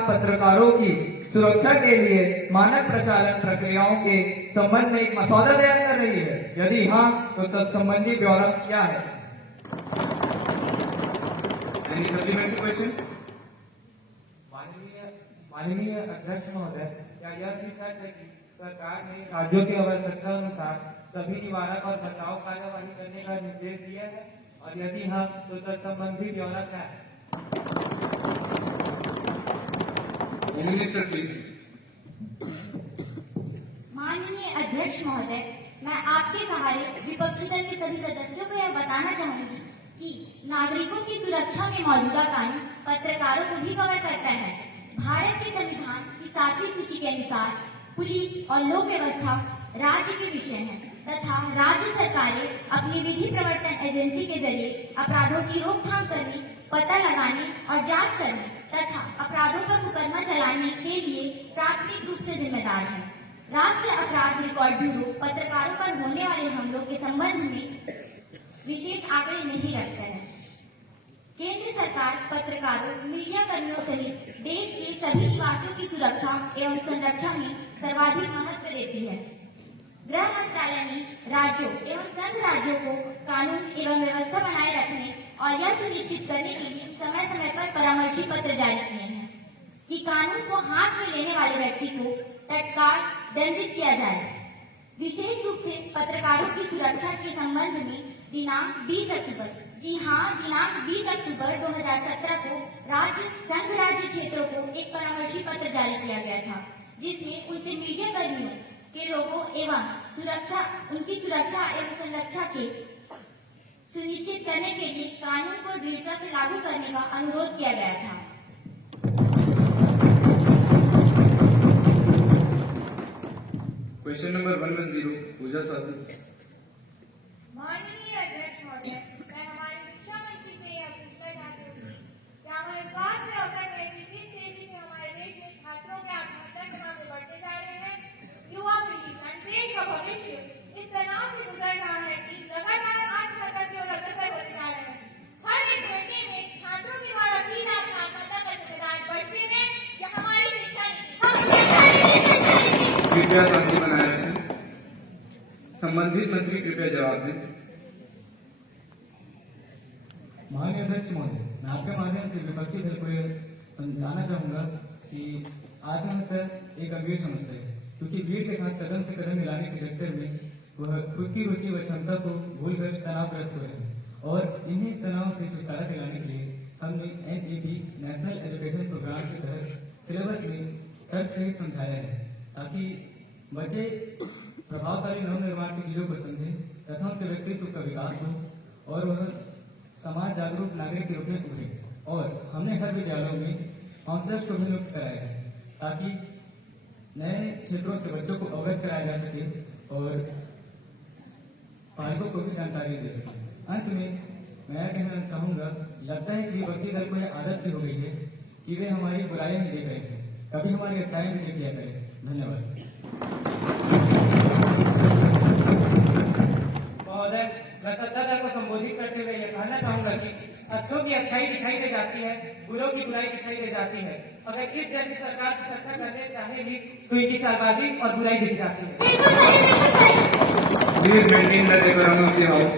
पत्रकारों की सुरक्षा के लिए मानक प्रचालन प्रक्रियाओं के संबंध में एक मसौदा तैयार कर रही है। यदि हाँ, तो तत्संबंधी ब्यौरा क्या है? माननीय अध्यक्ष महोदय, क्या यह भी सच है कि सरकार ने राज्यों की आवश्यकता अनुसार सभी निवारक और बचाव कार्यवाही करने का निर्देश दिया है, और यदि हाँ, तो तत्संबंधी ब्यौरा क्या है? Minister please. माननीय अध्यक्ष महोदय, मैं आपके सहारे विपक्षी दल के सभी सदस्यों को यह बताना चाहूंगी कि नागरिकों की सुरक्षा में मौजूदा कानून पत्रकारों को भी कवर करता है। भारत के संविधान की 7वीं सूची के अनुसार पुलिस और लोक व्यवस्था राज्य के विषय है तथा राज्य सरकारें अपनी विधि प्रवर्तन एजेंसी के जरिए अपराधों की रोकथाम करने, पता लगाने और जांच करने तथा अपराधों पर मुकदमा चलाने के लिए प्राथमिक रूप से जिम्मेदार है। राष्ट्रीय अपराध रिकॉर्ड ब्यूरो पत्रकारों पर होने वाले हमलों के संबंध में विशेष आंकड़े नहीं रखता है। केंद्र सरकार पत्रकारों, मीडिया कर्मियों सहित देश के सभी निवासियों की सुरक्षा एवं संरक्षण में सर्वाधिक महत्व देती है। गृह मंत्रालय ने राज्यों एवं संघ राज्यों को कानून एवं व्यवस्था बनाए रखने और यह सुनिश्चित करने के लिए समय समय पर परामर्शी पत्र जारी किए हैं कि कानून को हाथ में लेने वाले व्यक्ति को तत्काल दंडित किया जाए। विशेष रूप से पत्रकारों की सुरक्षा के संबंध में दिनांक 20 अक्टूबर, जी हाँ, दिनांक 20 अक्टूबर 2017 को संघ राज्य क्षेत्रों को एक परामर्शी पत्र जारी किया गया था, जिसमें उनसे मीडिया कर्मियों के लोगों एवं उनकी सुरक्षा एवं संरक्षा के सुनिश्चित करने के लिए कानून को दृढ़ता से लागू करने का अनुरोध किया गया था। क्वेश्चन नंबर 110, पूजा साहू। माननीय अध्यक्ष महोदय, मैं हमारे शिक्षा मंत्री से यह पूछना चाहती हूँ कि क्या हम इस बात से अवगत हैं कि किस तेजी से हमारे देश में छात्रों के आत्महत्या के मामले बढ़ते जा रहे हैं। युवा पीढ़ी और देश का भविष्य इस तनाव से गुजर रहा है कि लगातार आत्महत्या की ओर अग्रसर होते जा रहे हैं। हर एक घंटे में छात्रों के द्वारा 3 लाख आत्महत्या का जिम्मेदार बच्चे हैं या हमारी शिक्षा नीति। कृपया शांति बनाए रखें। संबंधित मंत्री कृपया जवाब दें। माननीय अध्यक्ष महोदय, मैं आपके माध्यम से विपक्षी दल को यह समझाना चाहूंगा कि आत्महत्या एक गंभीर समस्या है, क्योंकि भीड़ के साथ कदम से कदम मिलाने के चक्कर में वह खुद की रुचि व क्षमता को भूलकर तनावग्रस्त हो रहे हैं। और इन्हीं तनाव से छुटकारा दिलाने के लिए हमने NEP नेशनल एजुकेशन प्रोग्राम के तहत सिलेबस में तर्क सहित समझाया है, ताकि बच्चे प्रभावशाली नव निर्माण की चीजों को समझें तथा उनके व्यक्तित्व का विकास हो और वह समाज जागरूक नागरिक के रूप में उभरे। और हमने हर विद्यालयों में काउंसलर्स को भी नियुक्त कराया है, ताकि नए क्षेत्रों से बच्चों को अवगत कराया जा सके और पालकों को भी जानकारी दे सके। अंत में मैं कहना चाहूंगा, लगता है कि विपक्षी दल को यह आदत सी हो गई है कि वे हमारी बुराइयां ही देख रहे हैं, कभी हमारी अच्छाई नहीं किया करें। धन्यवाद। महोदय, मैं सत्ता दल को संबोधित करते हुए यह कहना चाहूंगा कि अच्छों की अच्छाई दिखाई दे जाती है, बुरों की बुराई दिखाई दे जाती है। अगर इस जैसी सरकार की चर्चा करने चाहेगी तो इनकी चालबाजी और बुराई दिख जाती है। Please maintain the decorum of the house.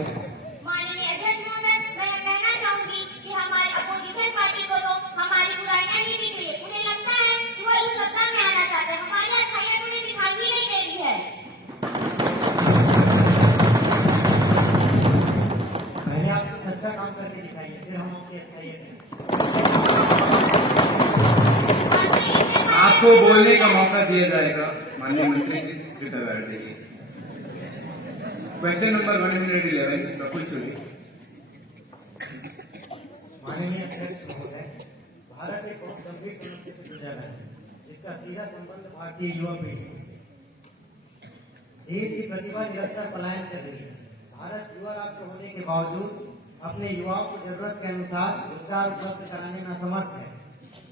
माननीय अध्यक्ष महोदय, मैं कहना चाहूंगी कि हमारे अपोजिशन पार्टी को तो हमारी बुराइयां ही दिख रही है। उन्हें लगता है कि वो इस सत्ता में आना चाहते हैं, हमारी अच्छाइयां तो उन्हें दिखाई ही नहीं दे रही है। पहले आप कुछ अच्छा काम करके दिखाइए, फिर हम आपकी अच्छाई करें। आपको बोलने का मौका दिया जाएगा। माननीय मंत्री जी कृपया बैठ जाइए। Question number 111, Praful Chaudhary. माननीय अध्यक्ष महोदय, भारत एक बहुत गंभीर समस्या से गुजर रहा है, जिसका सीधा संबंध भारतीय युवा पीढ़ी है। देश की प्रतिभा निरंतर पलायन कर रही है। भारत युवा राष्ट्र होने के बावजूद अपने युवाओं को जरूरत के अनुसार रोजगार उपलब्ध कराने में असमर्थ है।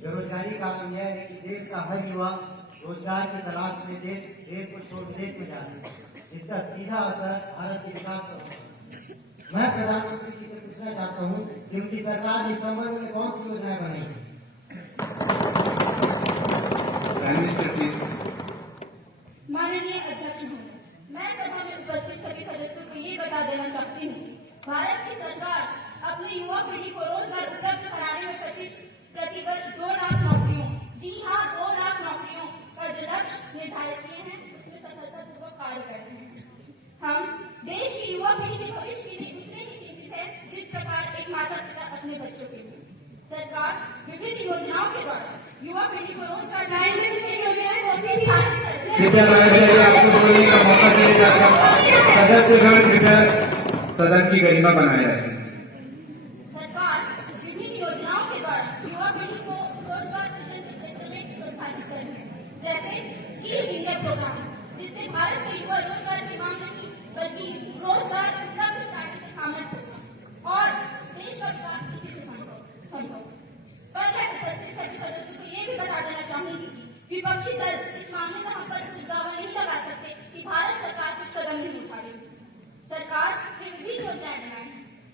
बेरोजगारी का कारण यह है कि देश का हर युवा रोजगार की तलाश में देश को छोड़ विदेश में जा रहा है। इसका सीधा असर भारत के विकास पर होगा। मैं प्रधानमंत्री जी से पूछना चाहता हूँ कि उनकी सरकार ने इस संबंध में कौन सी योजनाएं बनाई? भारत की सरकार अपनी युवा पीढ़ी को रोजगार उपलब्ध कराने में प्रतिवर्ष 2 लाख नौकरियों, जी हाँ 2 लाख नौकरियों का जो लक्ष्य निर्धारित किए हैं उसमें सफलतापूर्वक कार्य कर रहे हैं। हम देश की युवा पीढ़ी के भविष्य के लिए उतने ही चिंतित है जिस प्रकार एक माता पिता अपने बच्चों के लिए। सरकार विभिन्न योजनाओं के द्वारा युवा पीढ़ी को रोजगार कृपया आपको बोलने का मौका दिया जाएगा। सदस्यगण कृपया सदन की गरिमा बनाए रखें। सरकार विभिन्न योजनाओं के द्वारा युवा पीढ़ी को रोजगार सृजन के क्षेत्र में प्रोत्साहित कर रही है, जैसे स्किल इंडिया प्रोग्राम, जिससे भारत के युवा रोजगार की मांग नहीं बल्कि रोजगार उपलब्ध कराने के सामर्थ्य होगा और देश का विकास इसी से संभव। पर मैं उपस्थित सभी सदस्यों को ये भी बता देना चाहूंगी कि विपक्षी दल इस मामले में हम पर दावा नहीं लगा सकते कि भारत सरकार कुछ कदम नहीं उठा रही। सरकार ने विभिन्न योजनाएं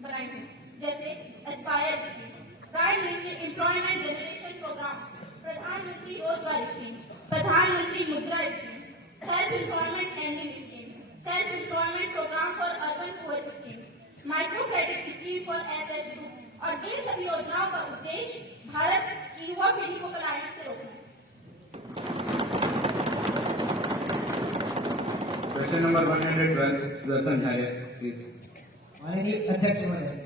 बनाई हैं, जैसे aspire scheme, prime minister employment generation program, प्रधानमंत्री रोजगार स्कीम, प्रधानमंत्री Mudra scheme, self employment landing scheme, self employment program for urban poor scheme, micro credit scheme for SH group. और इन सभी योजनाओं का उद्देश्य भारत की युवा पीढ़ी को पलायन से रोकना है। Question number 112 Sudarshan Jharia please. माननीय अध्यक्ष महोदय,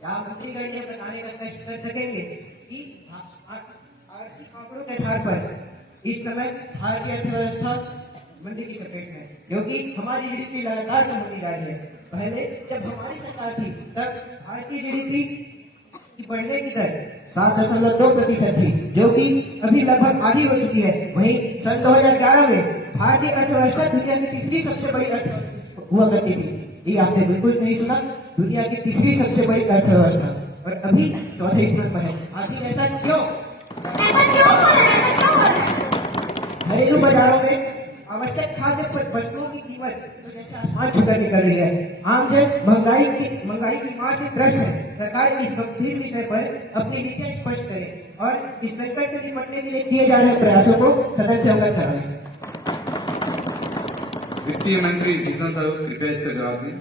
क्या मंत्रीगण ये बताने का कष्ट कर सकेंगे कि आर्थिक आंकड़ों के आधार पर इस समय भारतीय अर्थव्यवस्था मंदी की चपेट में है, क्योंकि हमारी जीडीपी लगातार कम होती जा रही है। पहले जब हमारी सरकार थी तब भारतीय जीडीपी की बढ़ने की दर 7.2% थी, जो कि अभी लगभग आधी हो चुकी है। वहीं सन 2011 में भारतीय अर्थव्यवस्था दुनिया की तीसरी सबसे बड़ी अर्थव्यवस्था हुआ करती थी। ये आपने बिल्कुल सही सुना, दुनिया की तीसरी सबसे बड़ी अर्थव्यवस्था, और अभी चौथे स्थान पर है। आखिर ऐसा क्यों? घरेलू बाजारों में आवश्यक खाद्य वस्तुओं की कीमत तो जैसे आसमान छूकर निकल रही है। आमजन महंगाई की मार से त्रस्त है। सरकार इस गंभीर विषय पर अपनी नीतियां स्पष्ट करे और इस संकट से निपटने के लिए किए जा रहे प्रयासों को सदन से अवगत कराएं। वित्तीय मंत्री किशन स्वरूप कृपया इसका जवाब दें।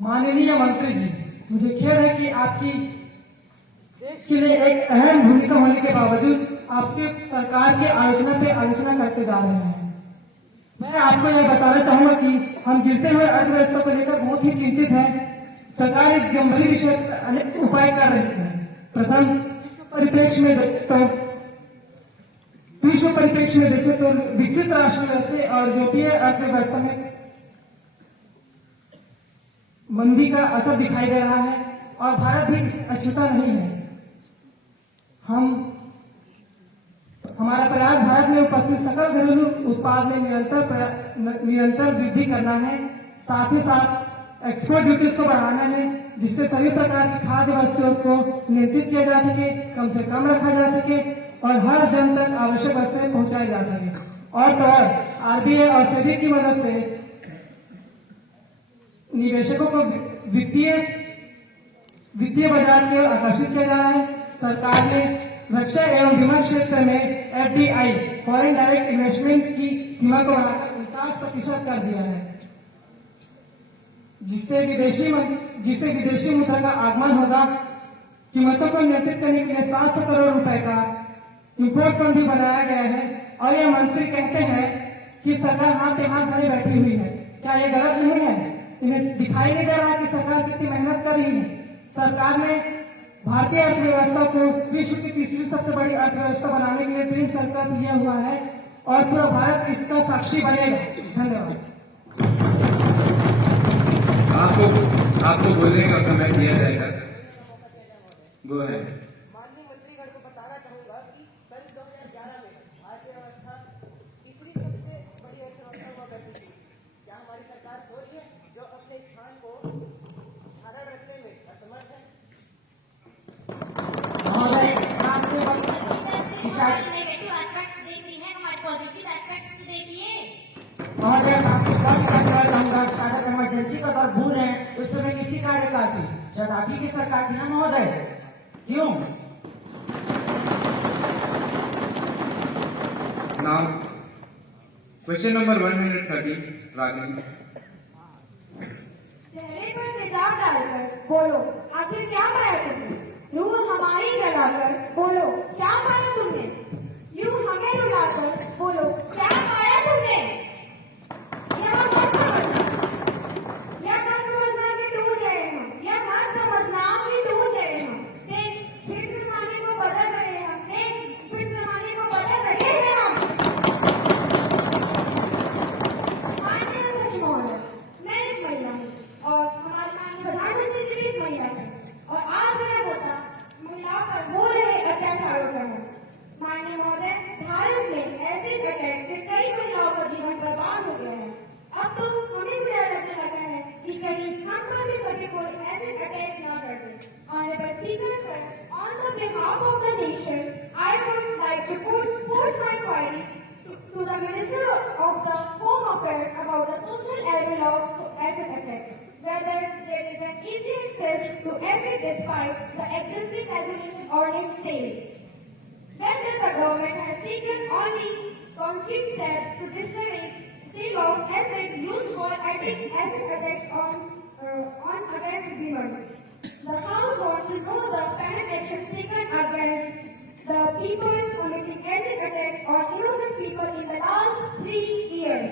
माननीय मंत्री जी, मुझे खेद है कि आपकी देश के लिए एक अहम भूमिका होने के बावजूद आपसे सरकार की आलोचना पे आलोचना करते जा रहे हैं। मैं आपको यह बताना चाहूंगा कि हम गिरते हुए अर्थव्यवस्था को लेकर बहुत ही चिंतित है। सरकार इस गंभीर विषय पर अनेक उपाय कर रही है। प्रथम विश्व परिप्रेक्ष्य में देखें तो विकसित राष्ट्र जैसे और यूरोपीय अर्थव्यवस्था में मंदी का असर दिखाई दे रहा है और भारत भी अछूता नहीं है। हमारा प्रयास भारत में उपस्थित सकल घरेलू उत्पाद में निरंतर वृद्धि करना है। साथ ही साथ एक्सपोर्ट ड्यूटीज को बढ़ाना है, जिससे सभी प्रकार की खाद्य वस्तुओं को नियंत्रित किया जा सके, कम से कम रखा जा सके और हर जन तक आवश्यक वस्तुएं पहुंचाई जा सके। और तो और आरबीआई और सेबी की मदद से निवेशकों को वित्तीय बाजार की ओर आकर्षित किया जा रहा है। सरकार ने रक्षा एवं बीमा क्षेत्र में FDI फॉरेन डायरेक्ट इन्वेस्टमेंट की सीमा को बढ़ाकर 50% कर दिया है, जिससे विदेशी मुद्रा का आगमन होगा। कीमतों को नियंत्रित करने के लिए 700 करोड़ रुपए का इंपोर्ट फंड भी बनाया गया है। और यह मंत्री कहते हैं कि सरकार हाथ पे हाथ धरे बैठी हुई है। क्या यह गलत नहीं है? इन्हें दिखाई नहीं दे रहा कि सरकार कितनी मेहनत कर रही है। सरकार ने भारतीय अर्थव्यवस्था को विश्व की तीसरी सबसे बड़ी अर्थव्यवस्था बनाने के लिए दृढ़ संकल्प लिया हुआ है और पूरा भारत इसका साक्षी बनेगा। धन्यवाद। आपको बोलने का समय दिया जाएगा। गो है। माननीय मंत्रीगण को बताना चाहूंगा कि सन 2011 में भारतीय अर्थव्यवस्था तीसरी सबसे बड़ी अर्थव्यवस्था हुआ करती थी। क्या हमारी सरकार सोच है जो अपने स्थान को धारण रखने में असमर्थ है? नेगेटिव एस्पेक्ट्स देख रही है, हमारे पॉजिटिव एस्पेक्ट्स तो देखिए। महोदय, आपको क्या कहना चाहूंगा, शायद इमरजेंसी का दौर भूल रहे हैं, उस समय किसकी कार्यकाल थी? शायद आप ही की सरकार थी ना महोदय? क्यों? Now question number 130 Ragini. बोलो आखिर क्या पाया तुमने? रूह हमारी जलाकर बोलो क्या पाया तुमने? यूं हमें रुलाकर बोलो क्या पाया तुमने? यह मत समझना कि टूट गए हैं, यह मत समझना कि टूट गए हैं। देख फिर जमाने को बदल रहे हैं, देख फिर जमाने को बदल रहे हैं हम। माननीय अध्यक्ष महोदय, मैं एक महिला हूँ और हमारे माननीय प्रधानमंत्री जी भी एक महिला है और आज मेरा होता महिलाओं पर हो रहे अत्याचारों पर है। माननीय महोदय, भारत में ऐसे अटैक से कई महिलाओं का जीवन बर्बाद हो गया है। अब तो हमें भी डर लगने लगा है कि कहीं हम पर भी कभी कोई ऐसे अटैक न कर दे। Honorable Speaker, sir, on the behalf of the nation, I would like to put my queries to the Minister of the Home Affairs about the social evil of acid attack. Whether there is an easy access to acid despite the existing regulation ordinance state. Whether the government has taken only concrete steps to discourage sale of acid used for acid attacks on against women. The House wants to know the parent actions taken against the people committing acid attacks on innocent people in the last 3 years.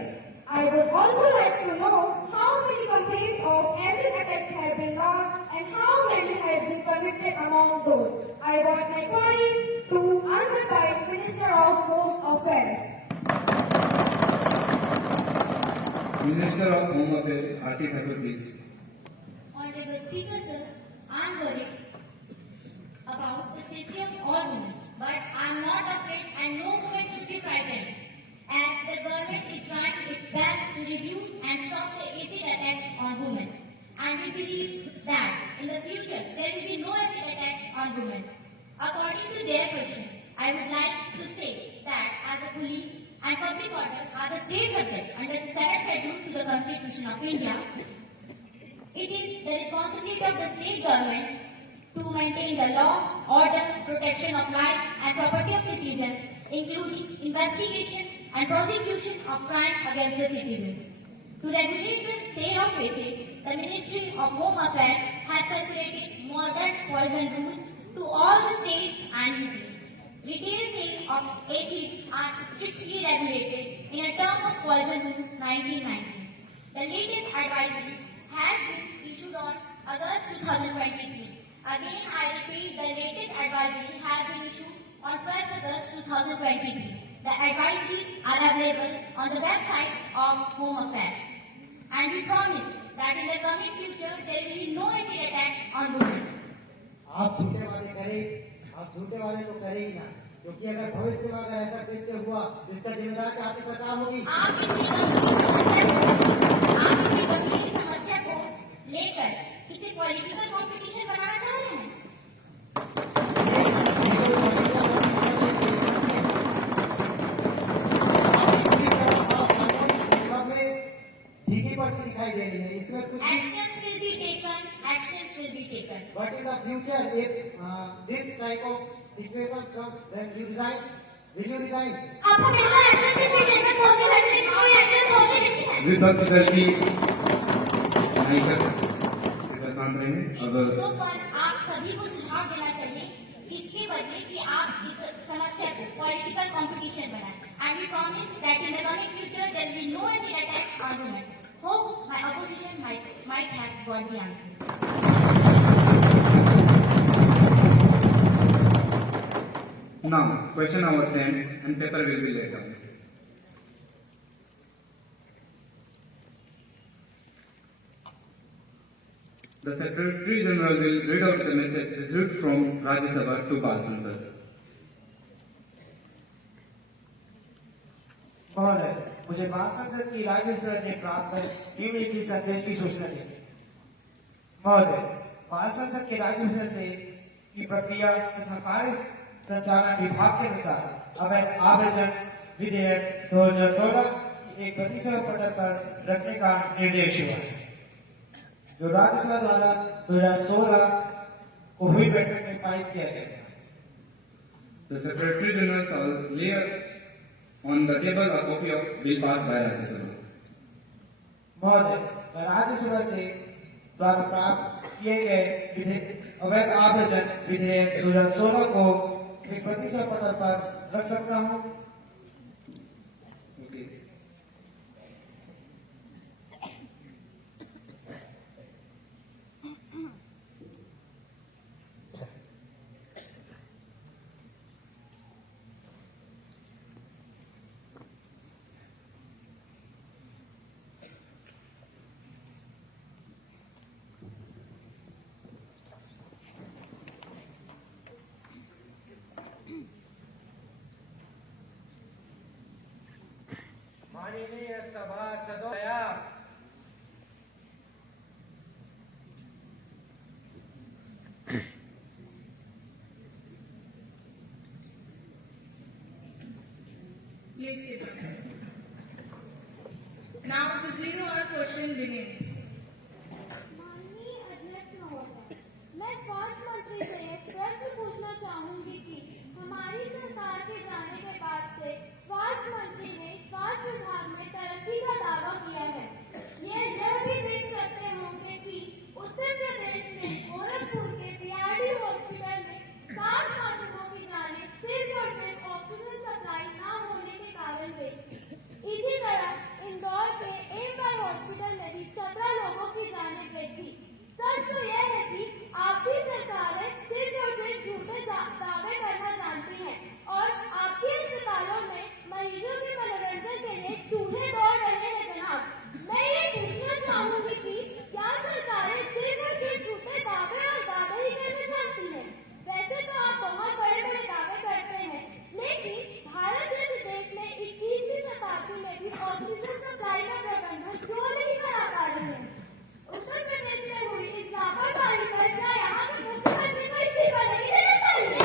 I would also like to know how many complaints of acid attacks have been lodged and how many has been convicted among those. I want my queries to answered by Minister of Home Affairs. Minister of Home Affairs, Aarti Thakur, please. Honorable Speaker, sir, I am worried about the safety of all women, but I am not afraid and no woman should be frightened, as the government is trying its best to reduce and stop the acid attacks on women. And we believe that in the future there will be no acid attacks on women. According to their question, I would like to state that as the police and public order are the state subject under the 7th schedule to the Constitution of India, it is the responsibility of the state government to maintain the law, order, protection of life and property of citizens, including investigation and prosecution of crime against the citizens. To regulate the sale of acid, the Ministry of Home Affairs has circulated modern poison rules to all the states and UTs. Retail sale of acid are strictly regulated in a term of Poison Rule 1990. The latest advisory has been issued on August 2023. Again, I repeat, the latest advisory has been issued on 12th August 2023. The advisories are available on the website of Home Affairs. And we promise that in the coming future, there will be no acid attacks on women. आप झूठे वादे करें, आप झूठे वादे तो करें ही ना, क्योंकि अगर भविष्य में अगर ऐसा कृत्य हुआ, इसका जिम्मेदार क्या आपकी सरकार होगी? आप इतनी गंभीर समस्या को लेकर किसी पॉलिटिकल कंपटीशन बनाना चाह रहे हैं? ठीकी पड़ती दिखाई दे रही है, इसमें कुछ Actions will be taken. Actions will be taken. But in the future, if this type of situation comes, then you resign. Will you resign? आप हमेशा एक्शन के लिए टेकन बोलते हैं, लेकिन कोई एक्शन होते नहीं है। विपक्ष दल की नायिका शांत रहें। अगर तो पर आप सभी को सुझाव देना चाहिए इसके बदले कि आप इस समस्या को पॉलिटिकल कंपटीशन बनाएं। And we promise that in the coming future there will be no acid attacks on women. Hope my opposition might have got the answer. now, question number 10 and paper will be later. The Secretary General will read out the message received from Rajya Sabha to Bal Sansad. महोदय, मुझे बाल संसद की राज्यसभा से प्राप्त email की संदेश की सूचना दी। महोदय, बाल संसद के राज्यसभा से की प्रक्रिया तथा कार्य संचालन विभाग के अनुसार अवैध आवेदन विधेयक 2016 एक प्रतिशत पटल पर रखने का निर्देश हुआ है, जो राज्यसभा द्वारा 2016 को हुई बैठक में पारित किया गया। The Secretary General shall lay on the table a copy of bill passed by Rajya Sabha. महोदय, मैं राज्यसभा से द्वारा प्राप्त किए गए अवैध आवेदन विधेयक 2016 को एक प्रतिशत पत्र पर रख सकता हूँ। माननीय सभासदों, Please sit. Now the 0-hour question begins. माननीय अध्यक्ष महोदय, मैं स्वास्थ्य मंत्री से एक प्रश्न पूछना चाहूंगी कि हमारी सरकार के जाने के बाद से स्वास्थ्य मंत्री ने स्वास्थ्य विभाग में तरक्की का दावा किया है। यह भी देख सकते होंगे कि उत्तर प्रदेश में गोरखपुर के बीआरडी हॉस्पिटल में 60 माध्यमों की जाने सिर्फ और सिर्फ ऑक्सीजन सप्लाई न होने के कारण हुई। इसी तरह इंदौर के एमआई हॉस्पिटल में भी 17 लोगों की जाने गई थी। सच तो यह है कि आपकी सरकारें सिर्फ और सिर्फ झूठे दावे करना जानती है और आपके अस्पतालों में मरीजों के मनोरंजन के लिए चूहे दौड़ रहे हैं जनाब। मैं ये पूछना चाहूंगी कि क्या सरकारें सिर्फ और सिर्फ झूठे दावे और वादे ही करना जानती है? वैसे तो आप बहुत बड़े बड़े दावे करते हैं, लेकिन भारत जैसे देश में 21वीं शताब्दी में भी ऑक्सीजन सप्लाई का प्रबंधन क्यों नहीं करा पा रहे हैं? उत्तर प्रदेश में हुई इस लापरवाही पर क्या यहाँ के मुख्यमंत्री को इस्तीफा नहीं देना चाहिए?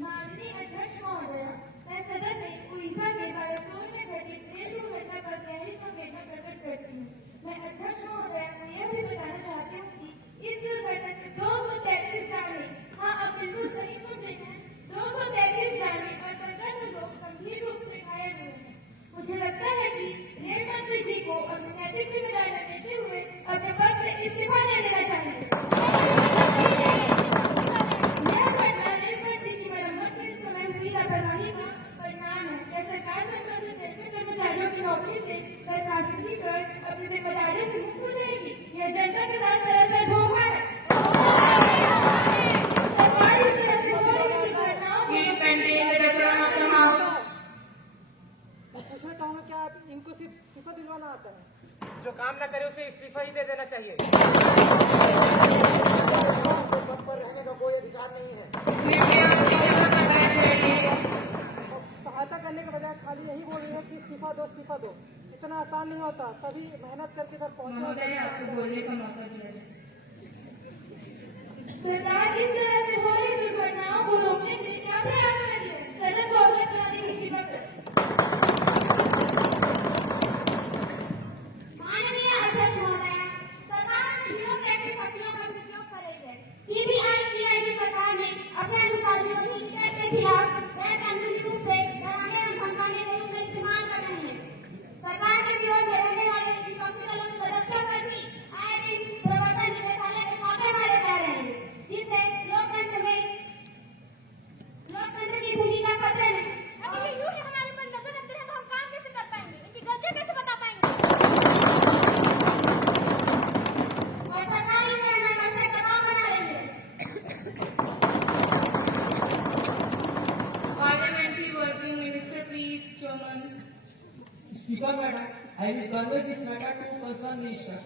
माननीय अध्यक्ष महोदय, मैं सदन में उड़ीसा के बालासोर में घटित रेल दुर्घटना पर गहरी संवेदना प्रकट करती हूँ। मैं अध्यक्ष महोदय को यह भी बताना चाहती हूँ कि इस दुर्घटना से 233 जाने, हाँ आप बिल्कुल सही सुन रहे हैं, 233 जाने और 15 लोग गंभीर रूप से घायल हुए हैं। मुझे लगता है कि रेल मंत्री जी को अपनी नैतिक जिम्मेदारी देते हुए अपने पद से इस्तीफा दे देना चाहिए। यह घटना रेल मंत्री की मरम्मत के समय हुई लापरवाही का परिणाम है। यह सरकार संबंधित रेलवे कर्मचारियों की नौकरी से बर्खास्तगी कर अपनी जिम्मेदारियों से मुक्त हो जाएगी। यह जनता के साथ सरासर धोखा है। सरकार इस तरह से हो रही घटनाओं को पूछना चाहूंगा, क्या इनको सिर्फ इस्तीफा दिलवाना आता है? जो काम न करे उसे इस्तीफा ही दे देना चाहिए। पद पर रहने का कोई अधिकार नहीं है। सहायता करने के बजाय खाली यही बोल रही है कि इस्तीफा दो। इतना आसान नहीं होता, सभी मेहनत करके तक पहुंचना। आपको बोलने का मौका दिया जाए। सरकार इस तरह से हो रही दुर्घटनाओं को रोकने के लिए क्या प्रयास कर रही है? सदन को अवगत कराने की इस्तीफा माननीय अध्यक्ष महोदय, सरकार ब्यूरोक्रेटिक शक्तियों का दुरुपयोग कर रही है। सीबीआई सरकार ने अपने अनुसार विरोधी विकेट के खिलाफ गैर कानूनी रूप से डराने और धमकाने के रूप में इस्तेमाल कर रही है। सरकार के विरोध में रहने वाले विपक्षी दलों के सदस्यों पर भी आए दिन प्रवर्तन निदेशालय के छापे मारे जा रहे हैं, जिससे लोकतंत्र की भूमिका खतरे में। अगर यूं ही हमारे पर नजर रखते हैं तो हम काम कैसे कर पाएंगे? इनकी गलतियां कैसे बता पाएंगे? और सरकार इन परिणामों से दबाव बना रही है। Parliamentary Working Minister, please, Chairman. Speaker Madam, I will convey this matter to concerned ministers.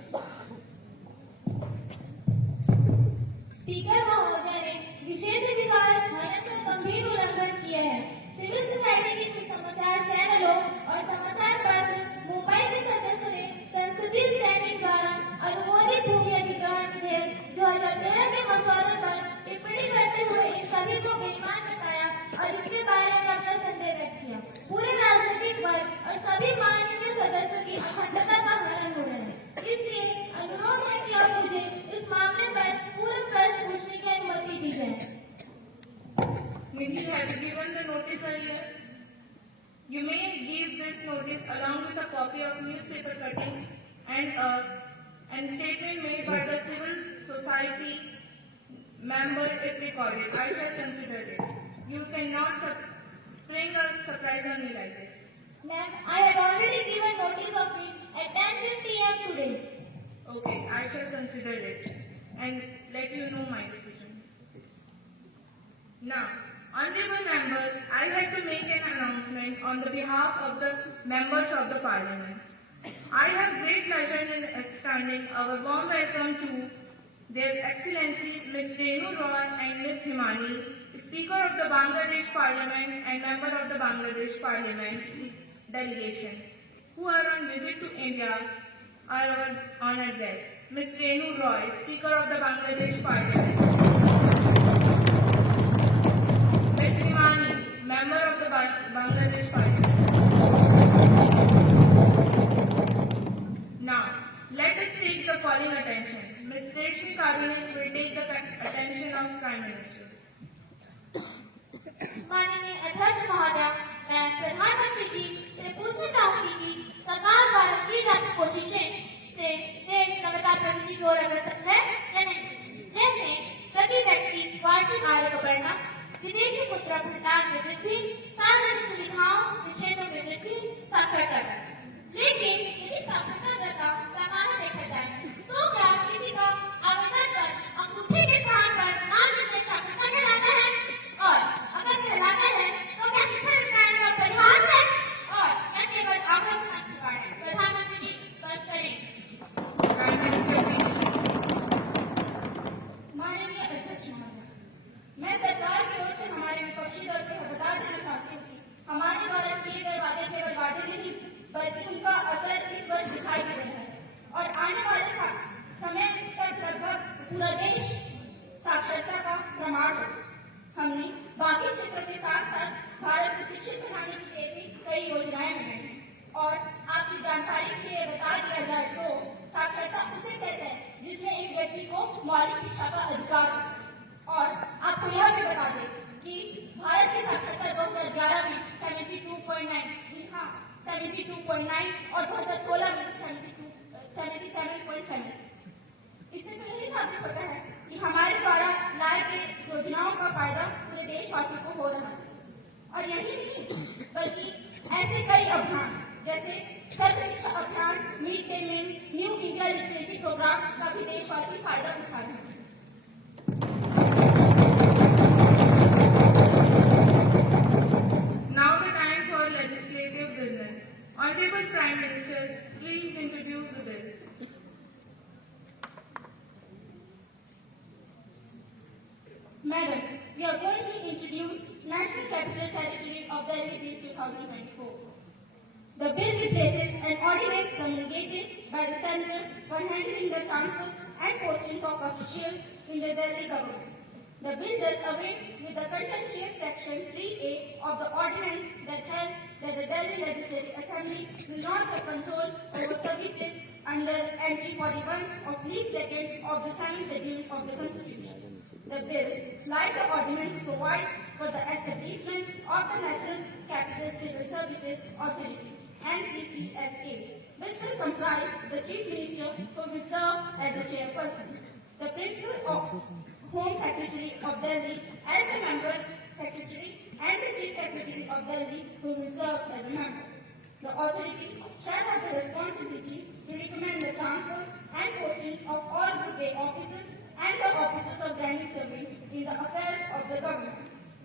Speaker महोदय ने विशेष अधिकार हनन का गंभीर उल्लंघन किया है। सिविल सोसाइटी के कुछ समाचार चैनलों और समाचार पत्र मुंबई के सदस्यों ने संसदीय स्टैंडिंग द्वारा अनुमोदित भूमि अधिग्रहण विधेयक 2013 के मसौदे पर टिप्पणी करते हुए इन सभी को बेईमान बताया और इसके बारे में अपना संदेह व्यक्त किया। पूरे राजनीतिक वर्ग और सभी माननीय सदस्यों की अखंडता का हनन हो रहा है। इसलिए अनुरोध है कि अब मुझे इस मामले पर पूरा प्रश्न पूछने की अनुमति दी जाए। Nidhi has given the notice earlier. this notice along with a copy of newspaper cutting and statement made by the civil society member if recorded. I shall consider it. You cannot spring a surprise on me like this. Ma'am, I had already given notice of it at 10:50 a.m. today. Okay, I shall consider it and let you know my decision. Now, honorable members, I had to make an announcement on the behalf of the members of the parliament. I have great pleasure in extending our warm welcome to Their Excellency Ms. Renu Roy and Ms. Himani, Speaker of the Bangladesh Parliament and Member of the Bangladesh Parliament delegation, who are on visit to India, are our honored guests. Ms. Renu Roy, Speaker of the Bangladesh Parliament. Ms. Himani, Member of the Bangladesh Parliament. Now, let us take the calling attention. Ms. Reshmi Kabinet will take the attention of Prime Minister. माननीय अध्यक्ष महोदय, मैं प्रधानमंत्री जी से पूछना चाहूंगी कि सरकार द्वारा की जाती कोशिशें से देश लगातार प्रगति की ओर अग्रसर है या नहीं। जैसे प्रति व्यक्ति वार्षिक आय का बढ़ना, विदेशी मुद्रा भुगतान में वृद्धि, सार्वजनिक सुविधाओं के क्षेत्रों में वृद्धि, साक्षरता दर। लेकिन यदि साक्षरता दर का पैमाना देखा जाए तो क्या किसी का आवेदन पर अंगूठे के स्थान पर नाम लिखने साक्षरता कहलाता है? और अगर कहलाता है तो क्या शिक्षा प्रणाली का परिहास है? और क्या केवल आंकड़ों का जुगाड़ है? प्रधानमंत्री जी बस करें। माननीय अध्यक्ष महोदय, मैं सरकार की ओर से हमारे विपक्षी दल को बता देना चाहती हूँ कि हमारे द्वारा किए गए वादे केवल वादे नहीं बल्कि उनका असर इस वर्ष दिखाई दे रहा है और आने वाले समय तक लगभग पूरा देश साक्षरता का प्रमाण है। हमने बाकी क्षेत्रों के साथ साथ भारत को शिक्षित बनाने के लिए भी कई योजनाएं बनाई हैं और आपकी जानकारी के लिए बता दिया जाए तो साक्षरता उसे कहते हैं जिसमें एक व्यक्ति को मौलिक शिक्षा का अधिकार है। और आपको यह भी बता दें कि भारत की साक्षरता 2011 में 72.9, जी हाँ 72.9 और 2016 में 77.7। इससे तो यही साबित होता है कि हमारे द्वारा लाए गए योजनाओं का फायदा पूरे देशवासियों को हो रहा है। और यही नहीं बल्कि ऐसे कई अभियान जैसे Sarva Shiksha Abhiyan, mid day meal, new India literacy program का भी देशवासी फायदा उठा रहे हैं। Now the time for legislative business. Honorable Prime Minister, please introduce the bill. Madam, we are going to introduce National Capital Territory of Delhi Bill 2024. The bill replaces an ordinance promulgated by the Centre for handling the transfers and postings of officials in the Delhi government. The bill does away with the contentious section 3A of the ordinance that held that the Delhi Legislative Assembly will not have control over services under entry 41 of least second of the 7th schedule of the Constitution. The bill, like the ordinance, provides for the establishment of the National Capital Civil Services Authority, NCCSA, which will comprise the Chief Minister who will serve as the chairperson, the Principal of Home Secretary of Delhi as the Member Secretary, and the Chief Secretary of Delhi who will serve as a member. The authority shall have the responsibility to recommend the transfers and postings of all Group A officers and the officers of Delhi serving in the affairs of the government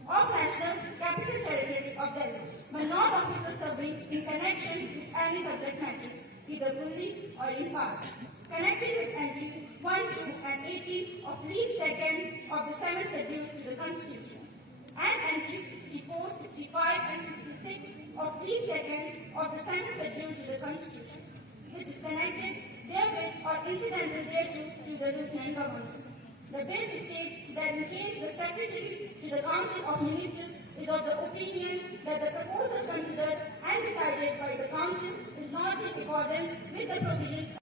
of National Capital Territory of Delhi, but not officers serving in connection with any subject matter, either fully or in part, connected with entries 1, 2, and 18 of least second of the 7th schedule to the Constitution, and entries 64, 65, and 66 of least second of the 7th schedule to the Constitution, which is connected therewith or incidental thereto to the Lieutenant Governor. The bill states that in case the Secretary to the Council of Ministers is of the opinion that the proposal considered and decided by the Council is not in accordance with the provisions